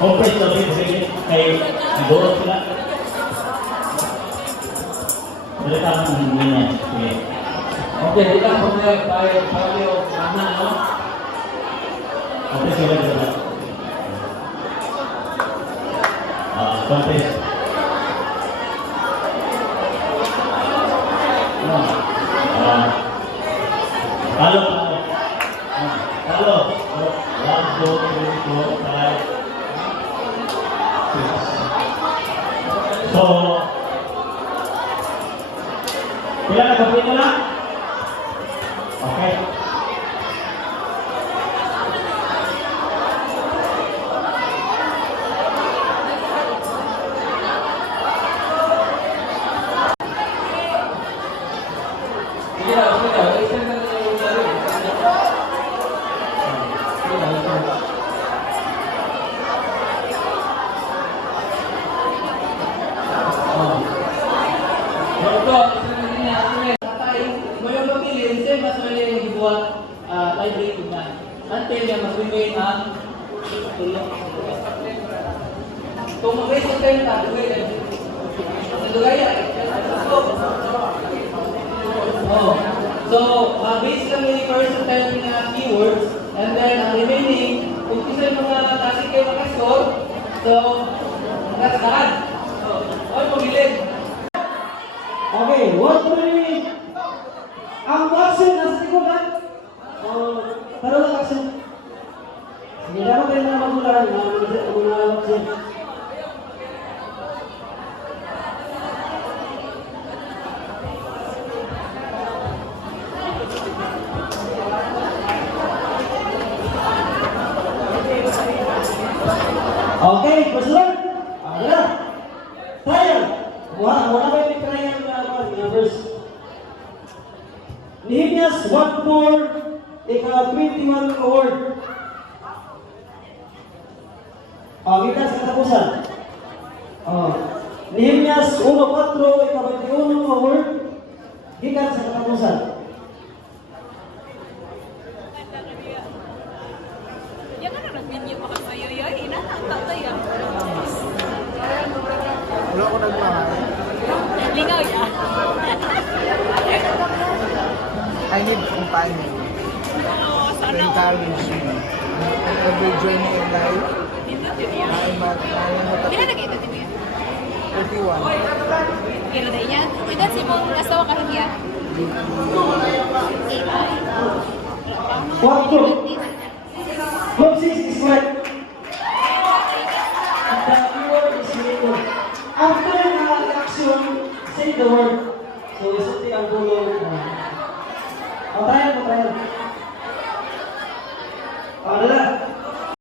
Open tapi kayak dibawa sila. Mereka menghubunginya. Oke, kita mulai tayo mana no? Oke, sila juga. Kontes. Halo. Halo. 1, 2, 3, 4, 5. So, bila nag-complete mo na? Okay. Until yang mag-remain ang tulong. Kung mag-remain kayo na, dugay yan. So, basically, first attempt na keywords, and then ang remaining, kung isa yung mga tasik kayo makascore, so, nakasaan. Okay, pumilin. Okay, what really? Ang vaccine nasa likodan. Pero ang vaccine. Sige, dapat tayo na magulan na mga vaccine. Okay, President. Ada. Trial. Wala ba yung trial na verse? Nehemias 1:4, ika-21 award. Kita sa katapusan. Nehemias 1:4, ika-21 award. Kita sa katapusan. Yan ka na nag-video pa ka sa'yo, yoy. Inatang tayo yan. Wala ko nagmahal. Lingaw ya. I need companion. To encourage me. Every journey in life, Bila na kayo ito, Timmy? 31. Kira na yan? Ilan si mong kasawa ka rin yan? 1, 2. Group 6 is correct. The keyword is related. After the action, say the word. So, isunti ang dulo. Tayo.